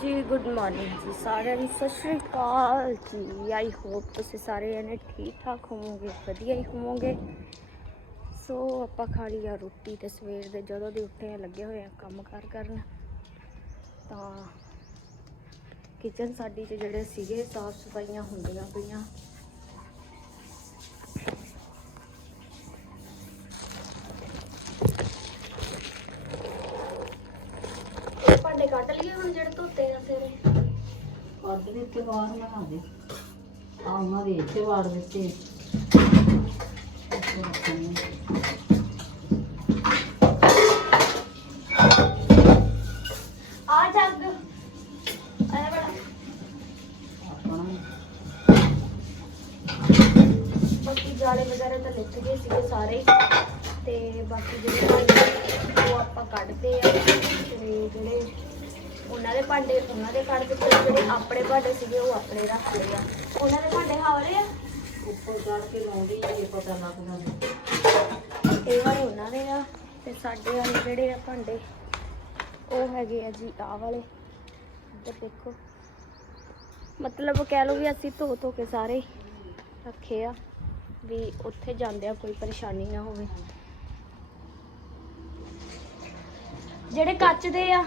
ਜੀ good morning ਜੀ ਸਾਰਿਆਂ ਨੂੰ। ਸਤਿ ਸ਼੍ਰੀ ਅਕਾਲ ਜੀ। ਆਈ ਹੋਪ ਤੁਸੀਂ ਸਾਰੇ ਜਣੇ ਠੀਕ ਠਾਕ ਹੋਵੋਗੇ, ਵਧੀਆ ਹੀ ਹੋਵੋਗੇ। ਸੋ ਆਪਾਂ ਖਾ ਲਈ ਆ ਰੋਟੀ ਤੇ ਸਵੇਰ ਦੇ ਜਦੋਂ ਦੇ ਉੱਠੇ ਆ, ਲੱਗੇ ਹੋਏ ਆ ਕੰਮ ਕਾਰ ਕਰਨ। ਤਾਂ ਕਿਚਨ ਸਾਡੀ 'ਚ ਜਿਹੜੇ ਸੀਗੇ, ਸਾਫ਼ ਸਫਾਈਆਂ ਹੁੰਦੀਆਂ ਪਈਆਂ। ਕੱਢ ਲਈਏ ਹੁਣ ਜਿਹੜੇ ਧੋਤੇ ਆ ਤੇਰੇ ਕੱਢ ਦਿੱਤੇ ਬਾਹਰ ਬਣਾ ਦੇ। ਆ ਉਹਨਾਂ ਦੇ ਇੱਥੇ ਵਾੜ ਦਿੱਤੇ। ਇੱਥੇ ਰੱਖਣੇ ਆ। ਜੱਗ। ਆਇਆ ਬੜਾ। ਆਪਣਾ। ਬਾਕੀ ਜਾਲੇ ਵਗੈਰਾ ਤਾਂ ਲਿਖ ਗਏ ਸੀਗੇ ਸਾਰੇ। ਤੇ ਬਾਕੀ ਜਿਹੜੇ ਉਹ ਆਪਾਂ ਕੱਢਦੇ ਆ। ਤੇ ਜਿਹੜੇ ਉਹਨਾਂ ਦੇ ਭਾਂਡੇ ਉਹਨਾਂ ਦੇ ਕੱਢ ਦਿੱਤੇ ਜਿਹੜੇ ਆਪਣੇ ਭਾਂਡੇ ਸੀਗੇ ਉਹ ਆਪਣੇ ਰੱਖ ਲਏ ਆ। ਉਹਨਾਂ ਦੇ ਭਾਂਡੇ ਹਾਵਰੇ ਆ? ਉੱਪਰ ਚੜ ਕੇ ਲਾਉਂਦੀ ਇਹ ਪਤਾ ਲੱਗਦਾ ਇਹ ਵਾਲੇ ਉਹਨਾਂ ਦੇ ਆ ਤੇ ਸਾਡੇ ਵਾਲੇ ਜਿਹੜੇ ਆ ਭਾਂਡੇ ਉਹ ਹੈਗੇ ਆ ਜੀ ਆਹ ਵਾਲੇ। ਇੱਧਰ ਦੇਖੋ। ਮਤਲਬ ਕਹਿ ਲਓ ਵੀ ਅਸੀਂ ਧੋ ਧੋ ਕੇ ਸਾਰੇ ਰੱਖੇ ਆ ਵੀ ਉੱਥੇ ਜਾਂਦੇ ਆ ਕੋਈ ਪਰੇਸ਼ਾਨੀ ਨਾ ਹੋਵੇ। ਜਿਹੜੇ ਕੱਚ ਦੇ ਆ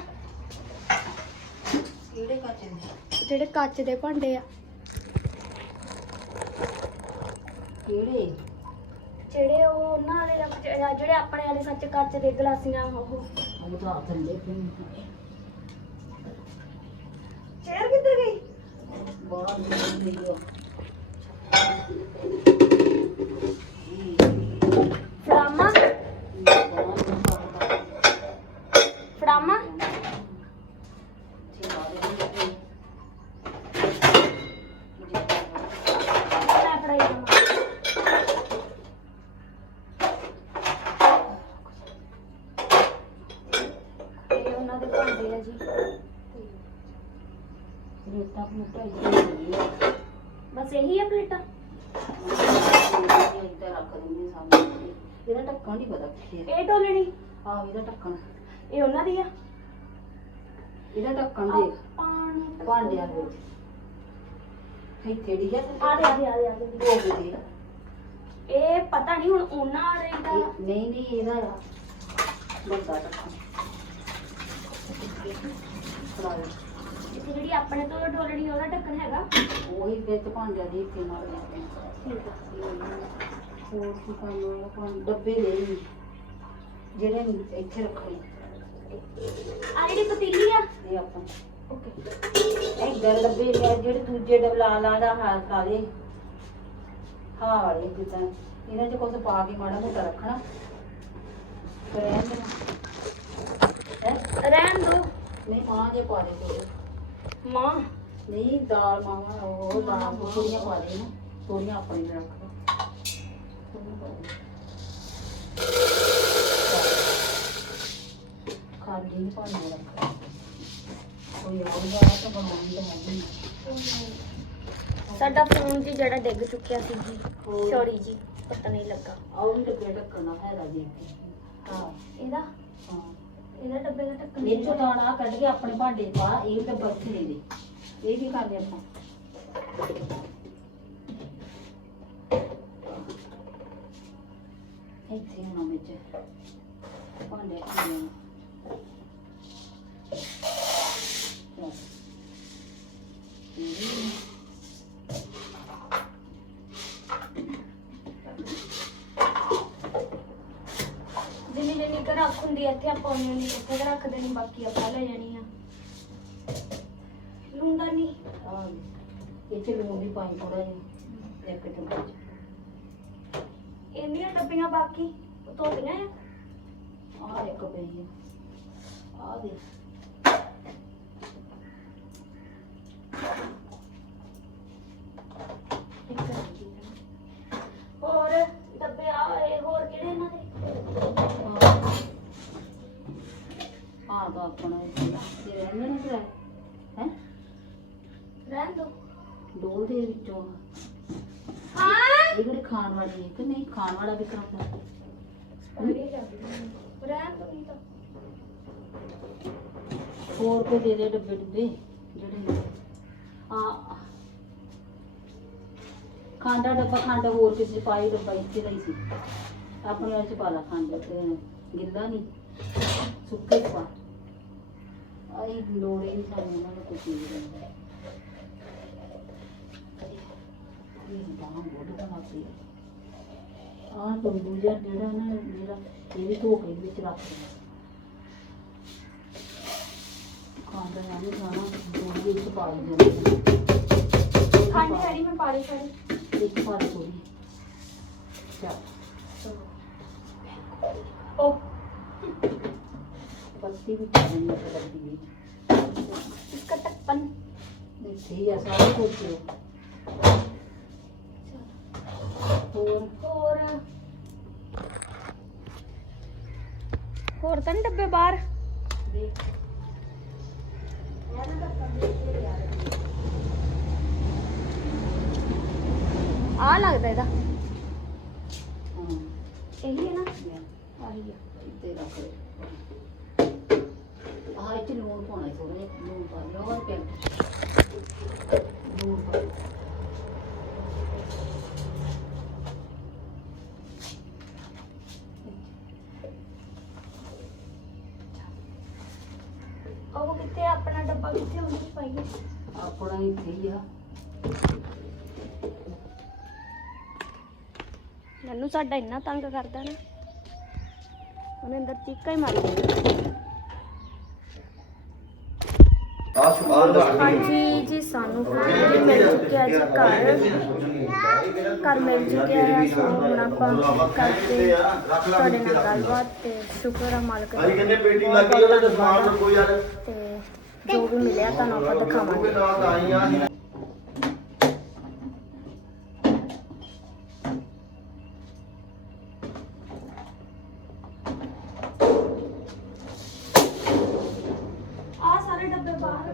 ਕਿਹੜੇ ਕੱਚ ਦੇ? ਜਿਹੜੇ ਕੱਚ ਦੇ ਭਾਂਡੇ ਆ। ਕਿਹੜੇ? ਜਿਹੜੇ ਉਹ ਉਹਨਾਂ ਵਾਲੇ ਆ, ਜਿਹੜੇ ਆਪਣੇ ਵਾਲੇ ਸੱਚ ਕੱਚ ਦੇ ਗਲਾਸੀਆਂ ਉਹ। ਉਹ ਤਾਂ ਥੱਲੇ ਪਈ ਚੇਅਰ ਕਿੱਧਰ ਗਈ? ਬਾਹਰ ਨਿਕਲ ਗਈ ਫੜਾਮਾ ਫੜਾਮਾ ਮੈਂ ਫੜਾਈ ਜਾਵਾਂ ਇਹ ਉਹਨਾਂ ਦੇ ਭਾਂਡੇ ਆ ਜੀ ਰੇਤਾ ਪੂਟਾ ਇੱਥੇ ਹੀ ਬਸ ਇਹੀ ਆ ਪਲੇਟਾਂ ਇੱਥੇ ਰੱਖ ਦਿੰਦੇ ਸਾਹਮਣੇ ਇਹਦਾ ਢੱਕਣ ਨਹੀਂ ਪਤਾ ਢੋਲਣੀ ਆ ਇਹਦਾ ਢੱਕਣ। ਇਹ ਉਹਨਾਂ ਦੀ ਆ? ਇਹਦਾ ਢੱਕਣ ਦੇਖ ਪਾਣੀ ਭਾਂਡਿਆਂ ਦੇ। ਵਿੱਚ ਇੱਥੇ ਡਿੱਗਿਆ ਆ ਦੇ ਆ ਦੇ ਆ ਦੇ ਆ ਦੇ। ਕਿਤੇ ਇਹ ਪਤਾ ਨਹੀਂ ਹੁਣ ਉਹਨਾਂ ਵਾਲੇ ਦਾ ਇਹ- ਨਹੀਂ ਨਹੀਂ ਇਹਦਾ ਆ। ਵੱਡਾ ਢੱਕਣ। ਫੜਾ ਦੇ। ਇੱਥੇ ਜਿਹੜੀ ਆਪਣੇ ਤੋਂ ਢੋਲਣੀ ਉਹਦਾ ਢੱਕਣ ਹੈਗਾ। ਉਹੀ ਵਿੱਚ ਭਾਂਡਿਆਂ ਦੀ ਇੱਥੇ ਨਾਲ ਠੀਕ ਆ। ਹੋਰ ਕੀ ਭਾਂਡੇ? ਡੱਬੇ ਦੇ। ਜਿਹੜੇ ਇੱਥੇ ਰੱਖਣੇ। ਆ ਜਿਹੜੀ ਪਤੀਲੀ ਆ। ਇਹ ਆਪਾਂ। ਓਕੇ। ਇਹ ਗਰ ਡੱਬੇ ਨੇ ਜਿਹੜੇ ਦੂਜੇ ਡਬਲਾ ਲਾ ਦਾ ਹਾਲ ਕਾਲੇ ਹਾਂ ਵਾਲੇ ਜਿੱਦਾਂ। ਇਹਨਾਂ 'ਚ ਕੁਝ ਪਾ ਕੇ ਮਾੜਾ ਮੋਟਾ ਰੱਖਣਾ। ਰਹਿਣ ਹੈ? ਰਹਿਣ ਦੋ। ਨਹੀਂ ਮਾਂ ਜੇ ਪਾ ਦੇ ਥੋੜੇ ਮਾਂ। ਨਹੀਂ ਦਾਲ ਮਾਵਾ ਉਹ ਦਾਲ ਥੋੜੀਆਂ ਪਾ ਦੇ ਨਾ। ਥੋੜੀਆਂ ਆਪਣੇ ਰੱਖ ਥੋੜ੍ਹੀਆਂ ਪਾ ਦੇ। ਖਾਲੀ ਨਹੀਂ ਪਾਣੀ ਰੱਖ ਕੋਈ ਆਉਂਦਾ ਤਾਂ ਬਣਾਉਣੀ ਤਾਂ ਮੰਮੀ ਸਾਡਾ ਫੋਨ ਜੀ ਜਿਹੜਾ ਡਿੱਗ ਚੁੱਕਿਆ ਸੀ ਜੀ ਹੋਰ। ਸੌਰੀ ਜੀ ਪਤਾ ਨਹੀਂ ਲੱਗਾ। ਆਉਂ ਵੀ ਡੱਬੇ ਢੱਕਣਾ ਹੈ ਰਾਜੀ ਹਾਂ ਇਹਦਾ? ਹਾਂ। ਇਹਦਾ ਡੱਬੇ ਦਾ ਢੱਕਣ ਇਹ ਚੋਂ ਦਾਣਾ ਕੱਢ ਕੇ ਆਪਣੇ ਭਾਂਡੇ ਪਾ ਇਹ ਤੇ ਬਰਥ ਲੈ ਦੇ। ਇਹ ਕੀ ਕਰਦੇ ਆਪਾਂ? ਇੱਥੇ ਹੁਣ ਵਿੱਚ ਭਾਂਡੇ ਪਾਣੇ ਜਿੰਨੀ ਜਿੰਨੀ ਕੁ ਰੱਖ ਹੁੰਦੀ ਆ ਇੱਥੇ ਆਪਾਂ ਉਨੀ ਉਨੀ ਇੱਥੇ ਕੁ ਰੱਖ ਦੇਣੀ ਬਾਕੀ ਆਪਾਂ ਲੈ ਜਾਣੀ ਆ। ਲੂੰਦਾ ਨਹੀਂ ਆ ਇਹ ਚ ਲੂਣ ਵੀ ਪਾਈ ਥੋੜਾ ਜਿਹਾ ਇੱਕ ਚਮਚ ਇੰਨੀਆਂ ਡੱਬੀਆਂ ਬਾਕੀ ਉਹ ਧੋਤੀਆਂ ਆ? ਆ ਇੱਕ ਪਈ ਆ। ਦੇ ਇੱਕ ਰੱਖੀ ਆ। ਹੋਰ ਡੱਬੇ ਆ ਇਹ ਹੋਰ ਕਿਹੜੇ ਇਹਨਾਂ ਦੇ ਆ ਤਾਂ ਆਪਣਾ ਇਹ ਤੇ ਰਹਿੰਦੇ ਨੇ ਫਿਰ ਹੈ ਰਹਿਣ ਦੋ ਡੋਲ ਦੇ ਵਿੱਚੋਂ ਇਹ ਕਿਹੜੇ ਖਾਣ ਵਾਲੀ ਹੈ ਕਿ ਨਹੀਂ? ਖਾਣ ਵਾਲਾ ਵੀ ਨਹੀਂ ਤਾਂ। ਹੋਰ ਕੋਈ ਦੇ ਦੇ ਡੱਬੇ ਡੁੱਬੇ ਜਿਹੜੇ ਆ ਖੰਡ ਡੱਬਾ ਖੰਡ ਹੋਰ ਕਿਸੇ ਚ ਪਾਈ ਡੱਬਾ ਇੱਥੇ ਦਾ ਹੀ ਸੀ। ਆਪਣੇ ਵਾਲੇ ਚ ਪਾ ਲਾ ਖੰਡ ਤੇ ਗਿੱਲਾ ਨਹੀਂ। ਸੁੱਕੇ ਪਾ। ਆਈ ਲੋੜੇ ਨਹੀਂ ਸਾਨੂੰ ਉਹਨਾਂ ਨੂੰ ਦੀ ਇਹ ਬਾਹਾਂ ਬੋੜ ਦਾ ਮਾਸੀ ਆਹ ਤਰਬੂਜਾ ਜਿਹੜਾ ਨਾ ਜਿਹੜਾ ਇਹ ਵੀ ਧੋ ਕੇ ਵਿੱਚ ਰੱਖ ਦੇਣਾ। ਖਾਂਦਾ ਨਹੀਂ ਖਾਣਾ ਦੋ ਵਿੱਚ ਪਾ ਦਿੰਦੇ ਖੰਡ ਹੈੜੀ ਮੈਂ ਪਾਲੀ ਸਾਰੀ ਇੱਕ ਪਾ ਦੇ ਥੋੜੀ ਚਾ ਉਹ ਪੱਤੀ ਵੀ ਪਾ ਦੇਣੀ ਹੈ ਲੱਗੀ ਵਿੱਚ। ਇਸਕਾ ਟੱਪਨ। ਇੱਥੇ ਹੀ ਆ ਸਾਰੇ ਕੁਝ ਹੋਰ ਹੋਰ? ਹੋਰ ਤਾਂ ਨੀ ਡੱਬੇ ਬਾਹਰ? ਦੇਖ। ਆ ਲੱਗਦਾ ਇਹਦਾ। ਹਾਂ। ਇਹੀ ਹੈ ਨਾ? ਆਹੀ ਆ। ਇੱਥੇ ਰੱਖ ਦੇ ਆਹ ਇੱਥੇ ਲੂਣ ਪਾਉਣਾ ਥੋੜਾ ਜਿਹਾ ਲੂਣ ਪਾ ਲਿਓ ਲੂਣ ਪਾ ਉਹ ਕਿੱਥੇ ਆ? ਆਪਣਾ ਡੱਬਾ ਕਿੱਥੇ ਉਹਦੇ ਚ ਪਾਈਏ। ਆਪਣਾ ਇੱਥੇ ਹੀ ਆ। ਨੰਨੂ ਸਾਡਾ ਇੰਨਾ ਤੰਗ ਕਰਦਾ ਨਾ। ਉਹਨੇ ਅੰਦਰ ਚੀਕਾ ਹੀ ਮਾਰੀ ਜਾਂਦਾ ਆ ਸੁਆਲ ਦਾ। ਹਾਂਜੀ ਜੀ ਸਾਨੂੰ finally ਮਿਲ ਚੁੱਕਿਆ ਜੀ ਘਰ। ਘਰ ਮਿਲ ਚੁੱਕਿਆ ਹੈ ਸੋ ਹੁਣ ਆਪਾਂ ਕਰਦੇ ਤੁਹਾਡੇ ਨਾਲ ਗੱਲਬਾਤ ਤੇ ਸ਼ੁਕਰ ਆ ਮਾਲਕ ਦਾ ਅਸੀਂ ਕਹਿੰਦੇ ਬੇਟੀ ਲੱਗੀ ਉਹਦਾ ਸਮਾਨ ਰੱਖੋ ਯਾਰ। ਤੇ ਜੋ ਵੀ ਮਿਲਿਆ ਤੁਹਾਨੂੰ ਆਪਾਂ ਦਿਖਾਵਾਂਗੇ ਨਾਲ ਆਈਆਂ ਸੀ ਆ ਸਾਰੇ ਡੱਬੇ ਬਾਹਰ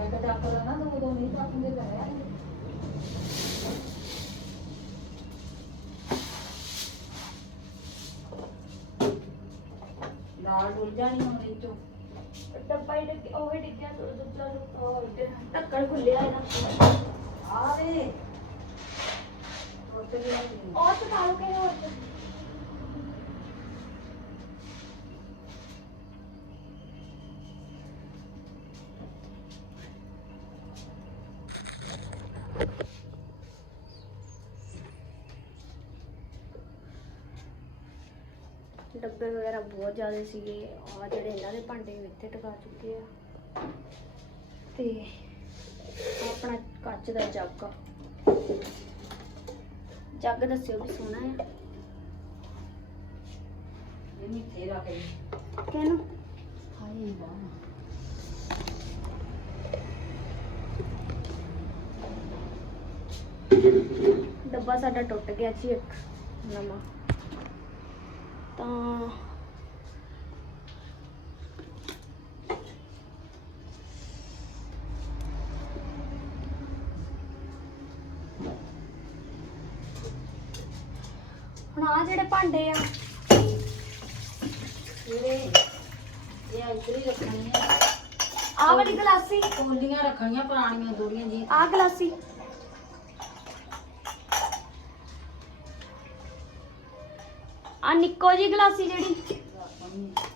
ਇੱਕ ਇੱਕ ਚੱਕ ਲੈਣਾ ਦੋ ਦੋ ਨਹੀਂ ਚੱਕਦੇ ਤਾਂ ਹੈ ਨਾਲ ਡੁੱਲ ਜਾਣੀ ਹੁਣ ਇਹ ਚੋਂ ਡੱਬਾ ਹੀ ਡਿੱਗ ਉਹ ਹੀ ਡਿੱਗਿਆ ਤੇ ਦੂਜਾ ਉਹ ਢੱਕਣ ਖੁੱਲਿਆ ਇਹਦਾ ਆ ਵੇ ਉੱਤੇ ਵੀ ਆ ਗਈ। ਉਹ ਤੇ ਨਾਲ ਕੇ ਹੋਰ ਤੇ। ਡੱਬੇ ਵਗੈਰਾ ਬਹੁਤ ਜ਼ਿਆਦਾ ਸੀਗੇ। ਆ ਜਿਹੜੇ ਇਹਨਾਂ ਦੇ ਭਾਂਡੇ ਵੀ ਇੱਥੇ ਟਿਕਾ ਚੁੱਕੇ ਆ। ਤੇ ਆਪਣਾ ਕੱਚ ਦਾ ਜੱਗ ਆ। ਜੱਗ ਦੱਸਿਓ ਵੀ ਸੋਹਣਾ ਹੈ ਇਹ ਮਿੱਠੇ ਰੱਖ ਲਈ ਕਿਹਨੂੰ? ਹਾਏ ਵਾਹ। ਡੱਬਾ ਸਾਡਾ ਟੁੱਟ ਗਿਆ ਜੀ ਇੱਕ ਨਵਾਂ। ਤਾਂ ਹੁਣ ਆ ਜਿਹੜੇ ਭਾਂਡੇ ਆ ਜਿਹੜੇ ਇਹ ਇੱਧਰ ਹੀ ਰੱਖਣੀਆਂ ਆ। ਵਾਲੀ ਗਲਾਸੀ। ਕੋਲੀਆਂ ਰੱਖਣੀਆਂ ਪੁਰਾਣੀਆਂ ਥੋੜੀਆਂ ਜੀ ਆ ਗਲਾਸੀ। ਆ ਨਿੱਕੋ ਜੀ ਗਲਾਸੀ ਜਿਹੜੀ।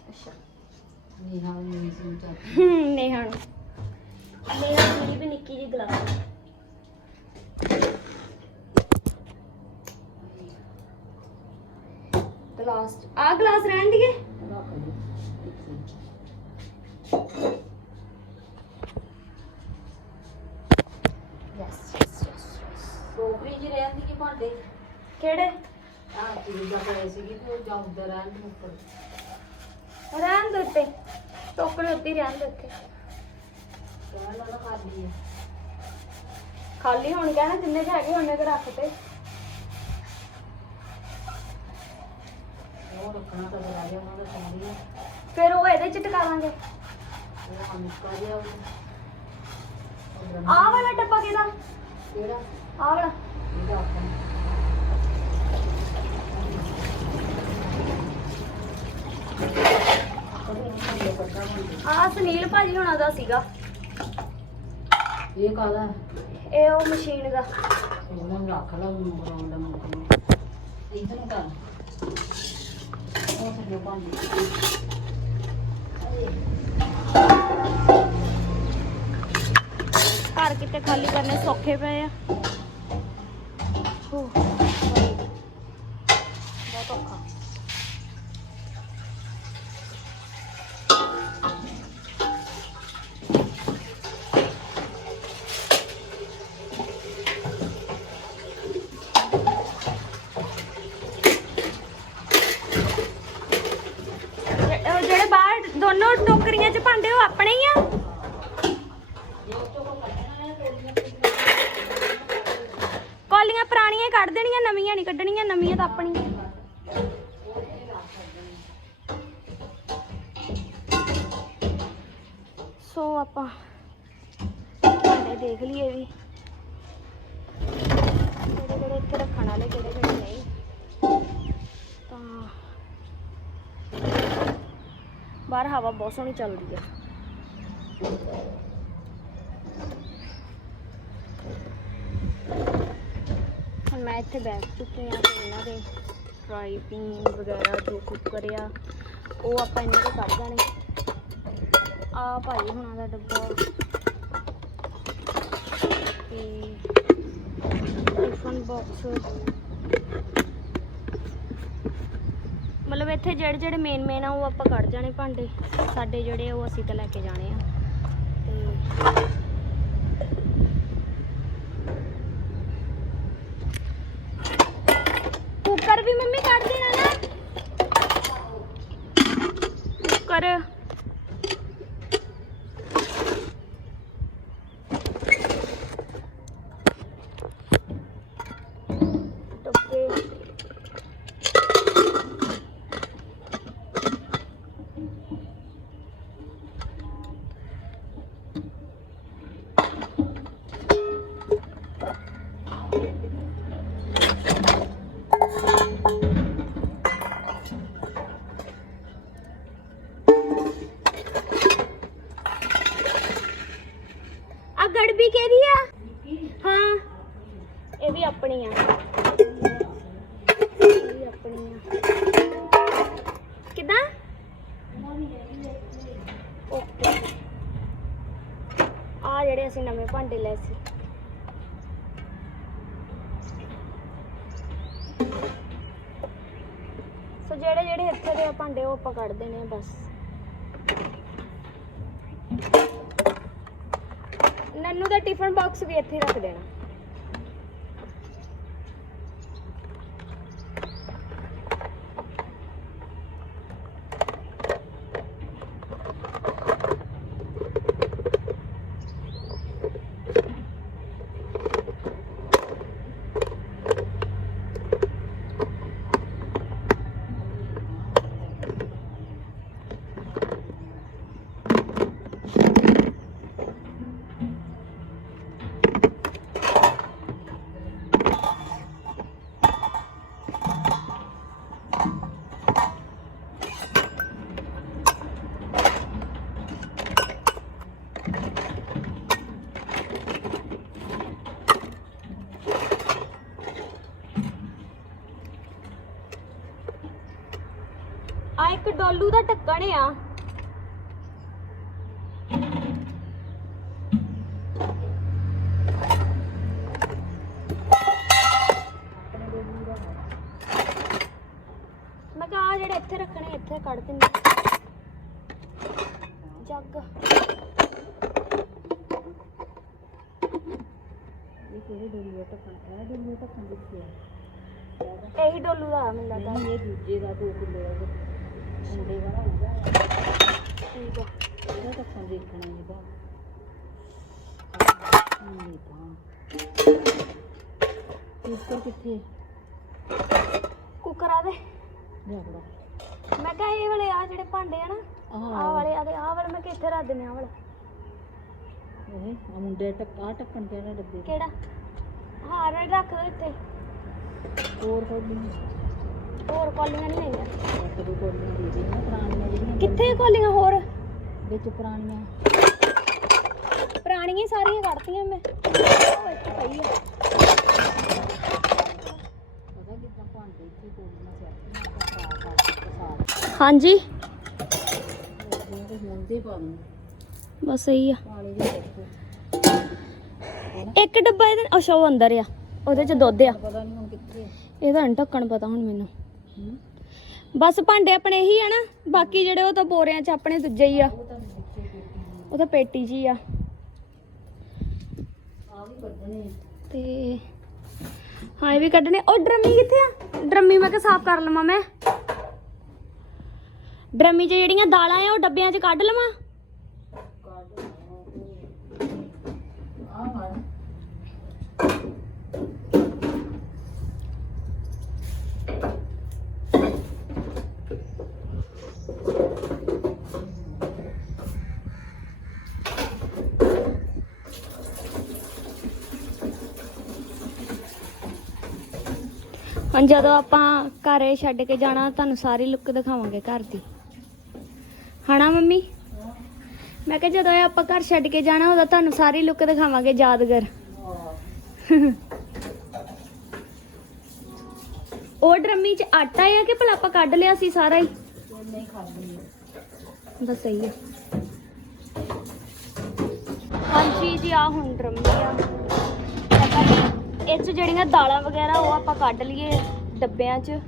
ਅੱਛਾ ਨੀਹਾ ਨਹੀਂ ਸੀ ਚਾਹਤੀ ਹਮ, ਨੇਹਾ ਨੂੰ। ਨੇਹਾ ਦੀ ਵੀ ਨਿੱਕੀ ਜੀ ਗਲਾਸ। ਗਲਾਸ ਆ ਗਲਾਸ ਰਹਿਣ ਦੀਏ? ਰੱਖ ਲਈ ਯੈਸ ਯੈਸ ਯੈਸ ਟੋਕਰੀ ਜੀ ਰਹਿੰਦੀ ਕਿ ਭਾਂਡੇ? ਕਿਹੜੇ? ਪਏ ਸੀਗੀ ਤੇ ਉਹ ਜਾਂ ਉੱਧਰ ਰਹਿਣ ਦੇ ਉੱਪਰ। ਰਹਿਣ ਦੇ ਉੱਤੇ। ਟੋਕਰੇ ਉੱਤੇ ਹੀ ਰਹਿਣ ਦੇ ਉੱਤੇ। ਕਹਿਣ ਵਾਲਾ ਖਾਲੀ ਹੈ ਖਾਲੀ ਹੁਣ ਕਹਿਣਾ ਜਿੰਨੇ ਚ ਹੈਗੇ ਉਹਨੇ ਕੁ ਰੱਖ ਤੇ। ਉਹ ਰੱਖਣਾ ਤਾਂ ਰਹਿ ਗਿਆ ਉਹਨਾਂ ਦਾ ਸੰਦੀ ਹੈ ਫਿਰ ਉਹ ਇਹਦੇ ਚ ਟਿਕਾ ਲਾਂਗੇ। ਉਹ ਨਿੱਕਾ ਜਿਹਾ ਉਹ ਆਹ ਵਾਲਾ ਡੱਬਾ ਕਿਹਦਾ? ਕਿਹੜਾ? ਆਹ ਵਾਲਾ। ਇਹਦਾ ਆਪਣਾ ਆ ਸੁਨੀਲ ਭਾਜੀ ਹੁਣਾਂ ਦਾ ਸੀਗਾ। ਇਹ ਕਾਦਾ ਇਹ ਉਹ ਮਸ਼ੀਨ ਦਾ। ਉਹਨਾਂ ਨੂੰ ਰੱਖ ਲਾ ਬਣਾਉਣ ਦਾ ਮੁੱਕ ਨੂੰ ਇਧਰ ਨੂੰ ਕਰ ਉਹ ਤੇ ਜੋ ਭਾਂਜੀ ਘਰ ਕਿਤੇ ਖਾਲੀ ਕਰਨੇ ਸੌਖੇ ਪਏ ਆ। ਬਹੁਤ ਸੋਹਣੀ ਚੱਲਦੀ ਆ ਹੁਣ ਮੈਂ ਇੱਥੇ ਬੈਠ ਚੁੱਕੀ ਹਾਂ ਤੇ ਇਹਨਾਂ ਦੇ ਫਰਾਈ ਪੈਨ ਵਗੈਰਾ ਜੋ ਕੁੱਕਰ ਆ ਉਹ ਆਪਾਂ ਇਹਨਾਂ ਦੇ ਕੱਢ ਜਾਣੇ ਆ ਭਾਈ ਹੁਣਾਂ ਦਾ ਡੱਬਾ। ਤੇ ਟਿਫਨ ਬਾਕਸ ਮਤਲਬ ਇੱਥੇ ਜਿਹੜੇ ਜਿਹੜੇ ਮੇਨ ਮੇਨ ਆ, ਉਹ ਆਪਾਂ ਕੱਢ ਜਾਣੇ ਭਾਂਡੇ। ਸਾਡੇ ਜਿਹੜੇ ਆ, ਉਹ ਅਸੀਂ ਤਾਂ ਲੈ ਕੇ ਜਾਣੇ ਆ। ਤੇ ਸੋ ਜਿਹੜੇ ਜਿਹੜੇ ਇੱਥੇ ਦੇ ਭਾਂਡੇ ਉਹ ਆਪਾਂ ਕੱਢ ਦੇਣੇ ਆ ਬਸ। ਨੰਨੂ ਦਾ ਟਿਫਨ ਬਾਕਸ ਵੀ ਇੱਥੇ ਰੱਖ ਦੇਣਾ ਆ ਇੱਕ ਡੋਲੂ ਦਾ ਢੱਕਣ ਆ ਮੈਂ ਕਿਹਾ ਆ ਜਿਹੜੇ ਇੱਥੇ ਰੱਖਣੇ ਇੱਥੇ ਕੱਢ ਦਿੰਦੇ ਜੱਗ ਇਹ ਕਿਹੜੇ ਡੋਲੀ ਦਾ ਢੱਕਣ ਹੈ ਡੋਲੀ ਦਾ ਢੱਕਣ ਦਿੱਤੇ ਇਹੀ ਡੋਲੂ ਦਾ ਆ ਮੈਨੂੰ ਲੱਗਦਾ ਨਹੀਂ ਇਹ ਦੂਜੇ ਦਾ 2 ਕਿਲੋ ਦਾ ਮੁੰਡੇ ਵਾਲਾ ਹੁੰਦਾ ਠੀਕ ਆ ਇਹਦਾ ਢੱਕਣ ਦੇਖਣਾ ਇਹਦਾ ਨਹੀਂ ਤਾਂ ਕੁੱਕਰ ਕਿੱਥੇ ਕੁੱਕਰ ਆ ਦੇ। ਲਿਆ ਬੜਾ ਮੈਂ ਕਿਹਾ ਇਹ ਵਾਲੇ ਆ ਜਿਹੜੇ ਭਾਂਡੇ ਆ ਨਾ ਆਹ ਆ ਵਾਲੇ ਆ ਦੇ ਆ ਵਾਲੇ ਮੈਂ ਕਿੱਥੇ ਰੱਖ ਦਿੰਨੇ ਆ ਵਾਲੇ। ਇਹ ਆ ਮੁੰਡੇ ਟੱਕਾ ਢੱਕਣ ਕਿਹੜਾ ਡੱਬੇ ਕਿਹੜਾ? ਹਾਂ ਰੇ ਰੱਖ ਦੋ ਇੱਥੇ। ਹੋਰ ਕੋਈ ਨਹੀਂ। ਹੋਰ ਕਾਲੀਆਂ ਨਹੀਂ ਆਈਆਂ ਇੱਕ ਦੋ ਕੋਲੀਆਂ ਦੇ ਦੇ ਨਾ ਪੁਰਾਣੀਆਂ ਜਿਹੜੀਆਂ ਕਿੱਥੇ ਕਾਲੀਆਂ ਹੋਰ? ਵਿੱਚ ਪੁਰਾਣੀਆਂ। ਪੁਰਾਣੀਆਂ ਸਾਰੀਆਂ ਕੱਢਤੀਆਂ ਮੈਂ। ਉਹ ਇੱਥੇ ਪਈ ਆ ਹਾਂਜੀ। ਬਸ ਇਹੀ ਆ। ਇੱਕ ਡੱਬਾ ਇਹਦੇ, ਅੱਛਾ ਉਹ ਅੰਦਰ ਆ। ਉਹਦੇ ਚ ਦੁੱਧ ਆ। ਪਤਾ ਨਹੀਂ ਢੱਕਣ ਪਤਾ ਹੁਣ ਮੈਨੂੰ। ਬਸ ਭਾਂਡੇ ਆਪਣੇ ਇਹੀ ਆ ਨਾ, ਬਾਕੀ ਜਿਹੜੇ ਉਹ ਤਾਂ ਬੋਰਿਆਂ ਚ ਆਪਣੇ ਦੂਜੇ ਹੀ ਆ। ਉਹ ਤਾਂ ਪੇਟੀ ਚ ਹੀ ਆ। ਤੇ ਹਾਂ, ਇਹ ਵੀ ਕੱਢਣੇ। ਉਹ ਡਰਮੀ ਕਿੱਥੇ ਆ? ਡਰਮੀ ਮੈਂ ਕਿ ਸਾਫ਼ ਕਰ ਲਵਾਂ ਮੈਂ। ਡਰਮੀ 'ਚ ਜਿਹੜੀਆਂ ਦਾਲਾਂ ਆ, ਉਹ ਡੱਬਿਆਂ 'ਚ ਕੱਢ ਲਵਾਂ ਆ ਫੜ ਹੁਣ ਜਦੋਂ ਆਪਾਂ ਘਰ ਛੱਡ ਕੇ ਜਾਣਾ, ਤੁਹਾਨੂੰ ਸਾਰੀ ਲੁੱਕ ਦਿਖਾਵਾਂਗੇ ਘਰ ਦੀ। ਹਨਾ ਮੰਮੀ? ਮੈਂ ਕਿਹਾ ਜਦੋਂ ਆਪਾਂ ਘਰ ਛੱਡ ਕੇ ਜਾਣਾ, ਉਦੋਂ ਤੁਹਾਨੂੰ ਸਾਰੀ ਲੁੱਕ ਦਿਖਾਵਾਂਗੇ ਯਾਦਗਾਰ। ਉਹ ਡਰਮੀ 'ਚ ਆਟਾ ਆ ਕਿ ਭਲਾ ਆਪਾਂ ਕੱਢ ਲਿਆ ਸੀ ਸਾਰਾ ਹੀ? ਬਸ ਸਹੀ ਆ। ਹਾਂਜੀ ਜੀ ਆ ਹੁਣ ਡਰਮੀ ਆ। ਇਹ 'ਚ ਜਿਹੜੀਆਂ ਦਾਲਾਂ ਵਗੈਰਾ ਉਹ ਆਪਾਂ ਕੱਢ ਲਈਏ ਡੱਬਿਆਂ 'ਚ।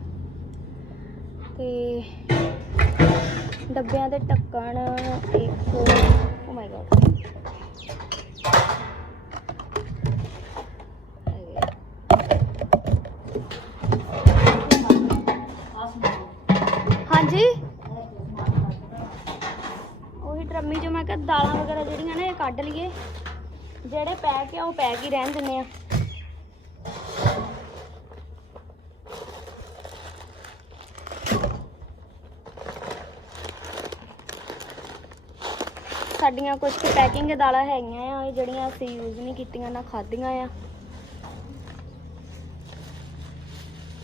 ਤੇ ਡੱਬਿਆਂ ਦੇ ਢੱਕਣ ਇੱਕ ਓ ਮਾਈ ਗॉड ਆ ਹਾਂਜੀ? ਉਹੀ ਡਰਮੀ 'ਚ ਮੈਂ ਕਿਹਾ ਦਾਲਾਂ ਵਗੈਰਾ ਜਿਹੜੀਆਂ ਨੇ ਇਹ ਕੱਢ ਲਈਏ। ਜਿਹੜੇ ਪੈਕ ਆ, ਉਹ ਪੈਕ ਹੀ ਰਹਿਣ ਦਿੰਨੇ ਆ। ਸਾਡੀਆਂ ਕੁਝ ਕੁ ਪੈਕਿੰਗ ਦਾਲਾਂ ਹੈਗੀਆਂ ਆ ਇਹ ਜਿਹੜੀਆਂ ਅਸੀਂ ਯੂਜ਼ ਨਹੀਂ ਕੀਤੀਆਂ ਨਾ ਖਾਧੀਆਂ ਆ।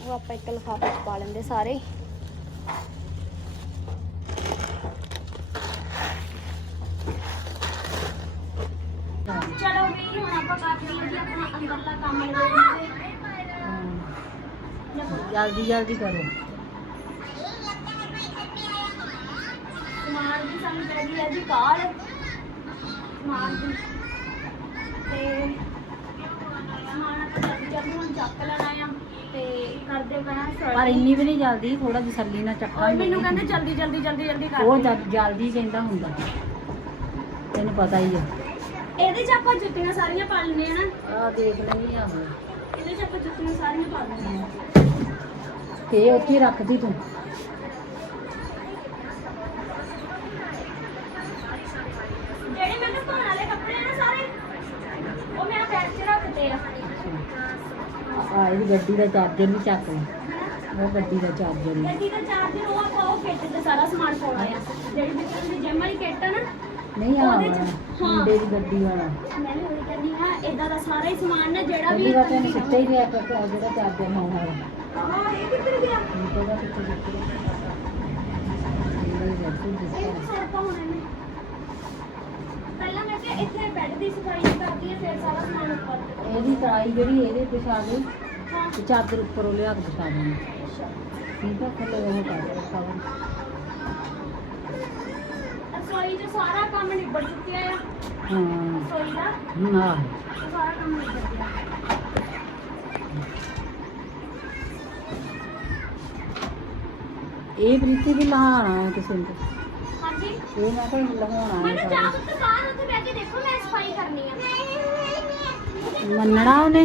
ਉਹ ਆਪਾਂ ਇੱਕ ਲਿਫਾਫੇ 'ਚ ਪਾ ਲੈਂਦੇ ਸਾਰੇ। ਹੀ ਚਲੋ ਵੀ ਹੁਣ ਆਪਾਂ ਕਰ ਲਈਏ ਜੀ ਆਪਣਾ ਅੰਦਰਲਾ ਕੰਮ ਲਗਾਉਂਦੇ ਜਲਦੀ ਜਲਦੀ ਕਰੋ। ਸਮਾਨ ਦੀ ਸਾਨੂੰ ਪੈ ਗਈ ਹੈ ਜੀ ਕਾਰ। ਸਮਾਨ ਤੇ ਚੱਕ ਲੈਣਾ ਆ ਤੇ ਕਰਦੇ ਪਰ ਇੰਨੀ ਵੀ ਨਹੀਂ ਜਲਦੀ ਥੋੜਾ ਤਸੱਲੀ ਨਾਲ ਚੱਕਾਂਗੇ। ਮੈਨੂੰ ਕਹਿੰਦੇ ਜਲਦੀ ਜਲਦੀ ਜਲਦੀ ਜਲਦੀ ਕਰ ਉਹ। ਜਲ- ਜਲਦੀ ਕਹਿੰਦਾ ਹੁੰਦਾ। ਤੈਨੂੰ ਪਤਾ ਹੀ ਹੈ ਇਹਦੇ ਚ ਆਪਾਂ ਜੁੱਤੀਆਂ ਸਾਰੀਆਂ ਪਾ ਲੈਂਦੇ ਆ ਨਾ। ਆ ਦੇਖ ਲੈਣੀ ਆ ਹੁਣ। ਇਹਦੇ ਚ ਆਪਾਂ ਜੁੱਤੀਆਂ ਸਾਰੀਆਂ ਪਾ ਲੈਂਦੇ ਆ। ਤੇ ਉੱਥੇ ਰੱਖਦੀ ਤੂੰ ਜਿਹੜੇ ਮੈਨੂੰ ਧੋਣ ਵਾਲੇ ਕੱਪੜੇ ਆ ਨਾ ਸਾਰੇ ਉਹ ਮੈਂ ਬੈਗ 'ਚ ਰੱਖਦੇ ਆ ਆ ਇਹਦੀ ਗੱਡੀ ਦਾ ਚਾਰਜਰ ਵੀ ਚੱਕ ਲੈ ਉਹ ਗੱਡੀ ਦਾ ਚਾਰਜਰ ਵੀ ਗੱਡੀ ਦਾ ਚਾਰਜਰ ਉਹ ਆਪਾਂ ਉਹ ਕਿੱਟ ਤੇ ਸਾਰਾ ਸਮਾਨ ਪਾਉਣਾ ਆ। ਜਿਹੜੀ ਵਿਕਰਮ ਦੀ ਜਿਮ ਵਾਲੀ ਕਿੱਟ ਆ ਨਾ ਨਹੀਂ ਆ ਉਹਦੇ ਚ- ਹਾਂ। ਮੁੰਡੇ ਦੀ ਗੱਡੀ ਵਾਲਾ। ਮੈਂ ਵੀ ਉਹੀ ਕਹਿੰਦੀ ਹਾਂ ਇਦਾਂ ਦਾ ਸਾਰਾ ਹੀ ਸਮਾਨ ਨਾ ਜਿਹੜਾ ਵੀ ਗੱਡੀ ਦਾ ਤੈਨੂੰ ਸਿੱਟੇ ਹੀ ਲਿਆ ਪਿਆ ਪਿਆ ਜਿਹੜਾ ਚਾਰਜਰ ਲਾਉਣਾ ਹੈ ਹਾਂ ਇਹ ਕਿੱਧਰ ਗਿਆ? ਨਹੀਂ ਕਿੱਥੇ ਇਹ ਤਾਂ ਨੇ। ਪਹਿਲਾਂ ਮੈਂ ਕਿਹਾ ਇੱਥੇ ਬੈੱਡ ਦੀ ਸਫ਼ਾਈ ਕਰਦੀ ਹੈ ਫਿਰ ਸਾਰਾ ਸਮਾਨ ਉੱਪਰ। ਇਹਦੀ ਤਾਈ ਜਿਹੜੀ ਇਹਦੇ ਪਿਛਾ ਦੇ ਹਾਂ ਤੇ ਚਾਦਰ ਉੱਪਰੋਂ ਲਿਆ ਕੇ ਪਿਛਾ ਦੇਣੀ ਠੀਕ ਆ ਥੱਲੇ ਉਹ ਕਰ ਦੇ ਕਵਰ ਰਸੋਈ 'ਚ ਸਾਰਾ ਕੰਮ ਨਿਬੜ ਚੁੱਕਿਆ ਆ। ਹਾਂ। ਰਸੋਈ ਦਾ? ਨਾ। ਸਾਰਾ ਕੰਮ ਨਿਬੜ ਗਿਆ। ਇਹ ਪ੍ਰੀਤੀ ਵੀ ਲਹਾਣਾ ਹੈ ਕਿਸੇ ਨੂੰ? ਹਾਂਜੀ? ਇਹ ਮੈਂ ਕੋਈ ਲਹਾਉਣਾ ਮੈਨੂੰ ਹੈ ਜਾਓ ਤੇ ਬਾਹਰ ਉੱਥੇ ਬਹਿ ਕੇ ਦੇਖੋ ਮੈਂ ਸਫ਼ਾਈ ਕਰਨੀ ਆ। ਮੰਨਣਾ ਉਹਨੇ?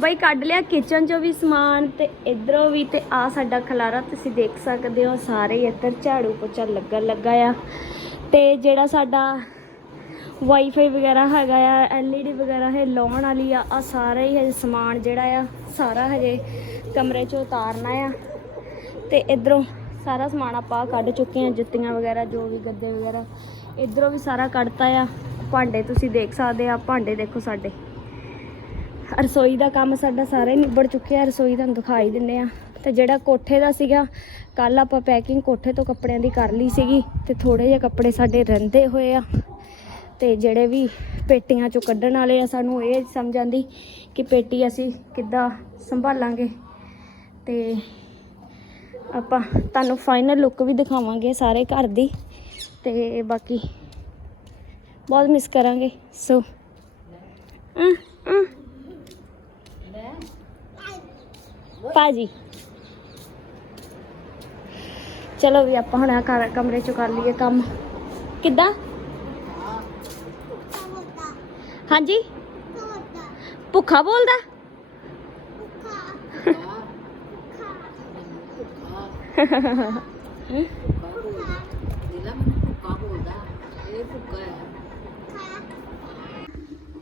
ਬਈ ਕੱਢ ਲਿਆ ਕਿਚਨ ਚੋਂ ਵੀ ਸਮਾਨ ਤੇ ਇਧਰੋਂ ਵੀ ਤੇ ਆ ਸਾਡਾ ਖਲਾਰਾ ਤੁਸੀਂ ਦੇਖ ਸਕਦੇ ਹੋ, ਸਾਰੇ ਹੀ ਇੱਧਰ ਝਾੜੂ ਪੋਚਾ ਲੱਗਣ ਲੱਗਾ ਆ। ਤੇ ਜਿਹੜਾ ਸਾਡਾ ਵਾਈਫਾਈ ਵਗੈਰਾ ਹੈਗਾ ਆ ਐਲਈਡੀ ਵਗੈਰਾ ਹੈ ਲਾਉਣ ਵਾਲੀ ਆ ਆ ਸਾਰਾ ਹੀ ਹਜੇ ਸਮਾਨ ਜਿਹੜਾ ਆ, ਸਾਰਾ ਹਜੇ ਕਮਰੇ ਚੋਂ ਉਤਾਰਨਾ ਆ। ਤੇ ਇਧਰੋਂ ਸਾਰਾ ਸਮਾਨ ਆਪਾਂ ਕੱਢ ਚੁੱਕੇ ਆ, ਜੁੱਤੀਆਂ ਵਗੈਰਾ, ਜੋ ਵੀ ਗੱਦੇ ਵਗੈਰਾ, ਇਧਰੋਂ ਵੀ ਸਾਰਾ ਕੱਢਤਾ ਆ। ਭਾਂਡੇ ਤੁਸੀਂ ਦੇਖ ਸਕਦੇ ਆ, ਭਾਂਡੇ ਦੇਖੋ ਸਾਡੇ। ਰਸੋਈ ਦਾ ਕੰਮ ਸਾਡਾ ਸਾਰਾ ਹੀ ਨਿਬੜ ਚੁੱਕਿਆ ਰਸੋਈ ਤੁਹਾਨੂੰ ਦਿਖਾਈ ਦਿੰਨੇ ਆ ਤੇ ਜਿਹੜਾ ਕੋਠੇ ਦਾ ਸੀਗਾ ਕੱਲ ਆਪਾਂ ਪੈਕਿੰਗ ਕੋਠੇ ਤੋਂ ਕੱਪੜਿਆਂ ਦੀ ਕਰ ਲਈ ਸੀਗੀ ਤੇ ਥੋੜੇ ਜਿਹੇ ਕੱਪੜੇ ਸਾਡੇ ਰਹਿੰਦੇ ਹੋਏ ਆ। ਤੇ ਜਿਹੜੇ ਵੀ ਪੇਟੀਆਂ ਚੋਂ ਕੱਢਣ ਵਾਲੇ ਆ ਸਾਨੂੰ ਇਹ ਸਮਝ ਆਂਦੀ ਕਿ ਪੇਟੀ ਅਸੀਂ ਕਿੱਦਾਂ ਸੰਭਾਲਾਂਗੇ। ਤੇ ਆਪਾਂ ਤੁਹਾਨੂੰ ਫਾਈਨਲ ਲੁੱਕ ਵੀ ਦਿਖਾਵਾਂਗੇ ਸਾਰੇ ਘਰ ਦੀ। ਤੇ ਬਾਕੀ ਬਹੁਤ ਮਿਸ ਕਰਾਂਗੇ ਸੋ ਅਹ, ਅਹ। ਭਾਜੀ। ਚਲੋ ਵੀ ਆਪਾਂ ਹੁਣ ਆਹ ਕਮਰੇ ਚੋਂ ਕਰ ਲਈਏ ਕੰਮ। ਕਿੱਦਾਂ? ਹਾਂਜੀ? ਭੁੱਖਾ ਬੋਲਦਾ?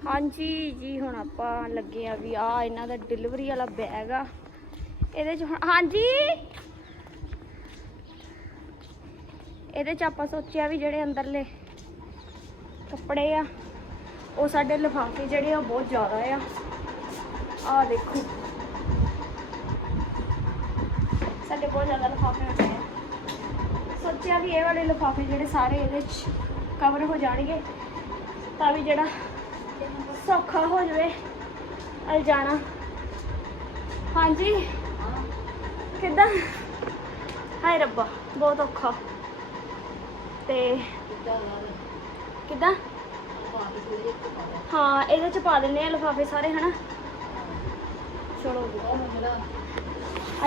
ਹਾਂਜੀ ਜੀ, ਹੁਣ ਆਪਾਂ ਲੱਗੇ ਆ ਵੀ ਆ ਇਹਨਾਂ ਦਾ ਡਿਲੀਵਰੀ ਵਾਲਾ ਬੈਗ ਆ। ਇਹਦੇ ਚ ਹੁਣ, ਹਾਂਜੀ? ਇਹਦੇ ਚ ਆਪਾਂ ਸੋਚਿਆ ਵੀ ਜਿਹੜੇ ਅੰਦਰਲੇ ਕੱਪੜੇ ਆ, ਉਹ ਸਾਡੇ ਲਿਫਾਫੇ ਜਿਹੜੇ ਆ ਬਹੁਤ ਜ਼ਿਆਦਾ ਆ। ਆ ਦੇਖੋ। ਸਾਡੇ ਬਹੁਤ ਜ਼ਿਆਦਾ ਲਿਫਾਫੇ ਹੁੰਦੇ ਆ। ਸੋਚਿਆ ਵੀ ਇਹ ਵਾਲੇ ਲਿਫਾਫੇ ਜਿਹੜੇ ਸਾਰੇ ਇਹਦੇ ਚ ਕਵਰ ਹੋ ਜਾਣਗੇ, ਤਾਂ ਵੀ ਜਿਹੜਾ ਸੌਖਾ ਹੋ ਜਾਵੇ ਅਲ ਜਾਣਾ ਹਾਂਜੀ? ਕਿੱਦਾਂ ਹਾਏ ਰੱਬਾ, ਬਹੁਤ ਔਖਾ। ਤੇ ਕਿੱਦਾਂ? ਹਾਂ, ਇਹਦੇ ਚ ਪਾ ਦਿੰਨੇ ਆ ਲਿਫਾਫੇ ਸਾਰੇ, ਹਨਾ? ਚਲੋ।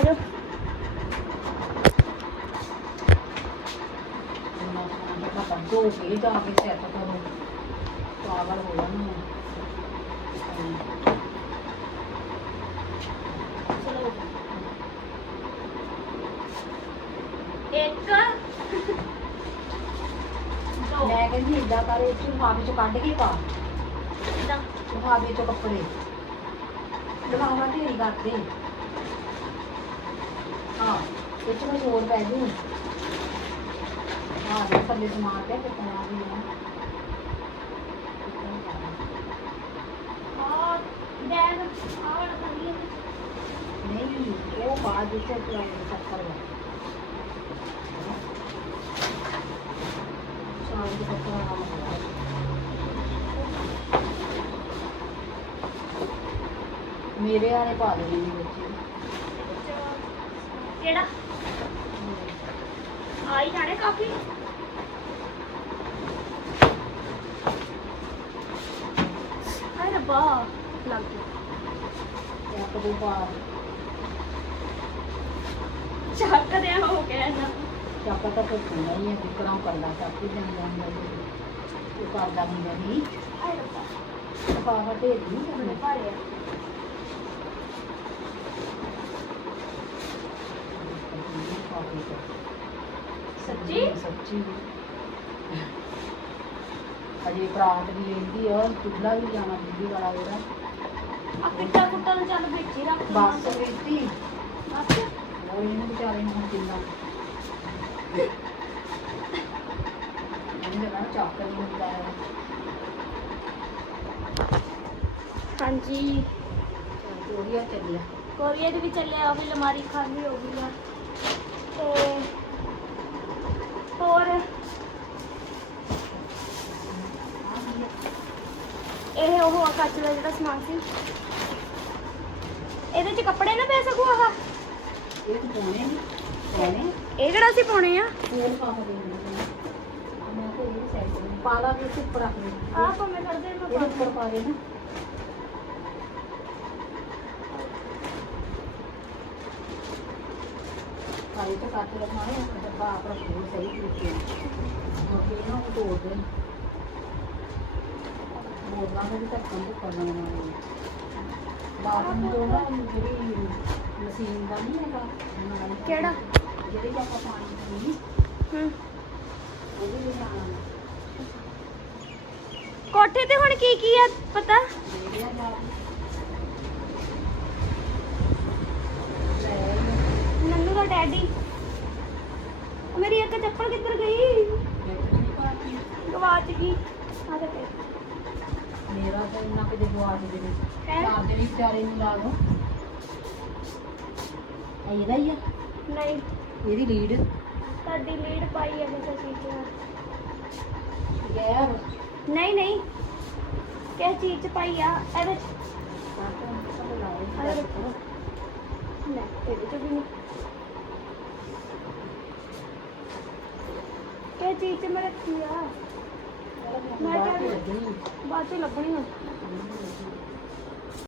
ਜੀ ਦੋ ਕੇ ਜਾ ਕੇ ਸੈੱਟ ਕਰੋ ਪਾਗਲ ਹੋ ਜਾਣੀ ਚਲੋ ਇੱਕ ਦੋ ਮੈਂ ਕਹਿੰਦੀ ਇਦਾਂ ਕਰ ਇਹ ਚ ਲਿਫਾਫੇ ਚ ਕੱਢ ਕੇ ਪਾ। ਕਿੱਦਾਂ? ਲਿਫਾਫੇ ਚ ਕੱਪੜੇ। ਲਿਫਾਫਾ ਢੇਰੀ ਕਰਦੇ। ਹਾਂ ਇਹ ਚ ਮੈਂ ਹੋਰ ਪੈ ਜੂ। ਹਾਂ ਦੇ ਥੱਲੇ ਸਮਾਨ ਪਿਆ ਕਿਤਨਾ ਵੀ ਹੈ। ਆ ਬੈਗ ਆ ਵਾਲਾ ਖਾਲੀ ਹੈ ਨਹੀਂ ਉਹ ਬਾਅਦ ਵਿੱਚ ਅਪਲਾਈ ਚੱਕਰ ਹੈ ਸ਼ਾਮ ਦੇ ਕੱਪੜਾ ਨਾਮ ਹੋਇਆ ਮੇਰੇ ਵਾਲੇ ਪਾ ਦੇ ਨੇ ਬੱਚੇ। ਕਿਹੜਾ? ਆ ਹੀ ਜਾਣੇ ਕਾਫੀ। ਹਾਏ ਰੱਬਾ ਲੱਗ ਗਿਆ। ਇੱਕ ਦੋ ਪਾ ਚੱਕ ਦੇ ਹੋ ਗਿਆ ਨਾ ਚੱਕਾ ਤਾਂ ਕੋਈ ਨਹੀਂ ਹੈ ਵਿਕਰਮ ਕਰਦਾ ਚੱਕ ਹੀ ਜਾਂਦਾ ਹੁੰਦਾ ਜੀ ਉਹ ਕਰਦਾ ਹੁੰਦਾ ਨਹੀਂ। ਰੱਬਾ ਪਾਵਾ ਢੇਰ ਨਹੀਂ ਭਾਰੇ ਆ। ਸੱਚੀ? ਸੱਚੀ। ਅਜੇ ਪ੍ਰਾਂਤ ਵੀ ਰਹਿੰਦੀ ਆ ਚੁੱਲ੍ਹਾ ਵੀ ਜਾਣਾ ਦਿੱਲੀ ਵਾਲਾ ਜਿਹੜਾ। ਆ ਕਿੱਟਾ ਕੁੱਟਾ ਨੂੰ ਚੱਲ ਵਿੱਚ ਹੀ ਰੱਖ। ਬੱਸ ਬਸ ਉਹ ਇਹਨੂੰ ਵਿਚਾਰੇ ਨੂੰ ਹੁਣ ਕਿੰਨਾ ਇਹਨੇ ਨਾ ਚੱਕ ਨਹੀਂ ਹੁੰਦਾ ਹੈ ਹਾਂਜੀ। ਚੱਲਿਆ। ਕੋਰੀਅਰ ਵੀ ਚੱਲਿਆ ਉਹ ਵੀ ਅਲਮਾਰੀ ਖਾਲੀ ਹੋ ਗਈ ਆ। ਤੇ ਹੋਰ? ਇਹ ਉਹ ਆ ਕੱਚ ਦਾ ਜਿਹੜਾ ਸਮਾਨ ਸੀ। ਇਹਦੇ ਚ ਕੱਪੜੇ ਨਾ ਪੈ ਸਕੂ ਆਹ? ਇਹ ਤਾਂ ਪਾਉਣੇ ਨਹੀਂ ਪਾਉਣੇ। ਇਹ ਕਿਹੜਾ ਸੀ ਪਾਉਣੇ ਆ? ਫੋਨ ਪਾ ਕੇ ਦੇ ਮੈਂ ਤਾਂ ਇਹ ਸਾਈਡ ਪਾ ਲਾ ਕੇ ਉੱਪਰ ਰੱਖ ਦੇ ਆਹ ਭਾਵੇਂ ਕਰਦੇ ਮੈਂ ਇਹਦੇ ਉੱਪਰ ਪਾ ਦੇ ਨਾ। ਕਾਲੀ ਤੇ ਕੱਟ ਲਗਾਣੇ ਡੱਬਾ ਆਪਣਾ ਫੋਨ ਸਹੀ ਤਰੀਕੇ ਨਾਲ। ਉਹ ਨਾ ਉਹ ਤੋੜ ਦੇ ਬੋਲਾਂ ਦੇ ਵੀ ਧੱਕਣ ਤੋਂ ਕਰਨਾ ਨਾਲ ਬਾਥਰੂਮ ਤੋਂ ਨਾ ਜਿਹੜੀ ਮਸ਼ੀਨ ਦਾ ਨਹੀਂ ਹੈਗਾ ਨਾਲ ਕਿਹੜਾ? ਜਿਹੜੇ ਚ ਆਪਾਂ ਪਾਣੀ ਪੀਣੀ ਹੂੰ ਉਹਦੇ ਲਈ ਆਣਾ ਕੋਠੇ ਤੇ ਹੁਣ ਕੀ ਕੀ ਆ ਪਤਾ? ਨੰਨੂ ਦਾ ਡੈਡੀ। ਮੇਰੀ ਇੱਕ ਚੱਪਲ ਕਿੱਧਰ ਗਈ? ਗਵਾਚ ਗਈ। ਆ ਦੇ ਮੇਰਾ ਤਾਂ ਇੰਨਾ ਕਿਤੇ ਗਵਾਚ ਦੇ ਨੇ ਹੈਂ? ਚਾਰ ਦੇ ਵੀ ਪਿਆਰੇ ਨੂੰ ਲਾ ਲਓ। ਇਹਦਾ ਹੀ ਆ। ਨਹੀਂ। ਇਹਦੀ ਲੀਡ ਤੁਹਾਡੀ ਲੀਡ ਪਾਈ ਹੈ ਕਿਸੇ ਚੀਜ਼ 'ਚ ਗੈਰ ਨਹੀਂ ਨਹੀਂ। ਕਿਸ ਚੀਜ਼ 'ਚ ਪਾਈ ਆ? ਇਹਦੇ 'ਚ। ਲੈ ਇਹਦੇ 'ਚ ਵੀ ਨਹੀਂ। ਕਿਸ ਚੀਜ਼ 'ਚ ਮੈਂ ਰੱਖੀ ਆ? ਮੈਂ ਕਿਹਾ ਬਾਅਦ 'ਚ ਲੱਭਣੀ ਆ।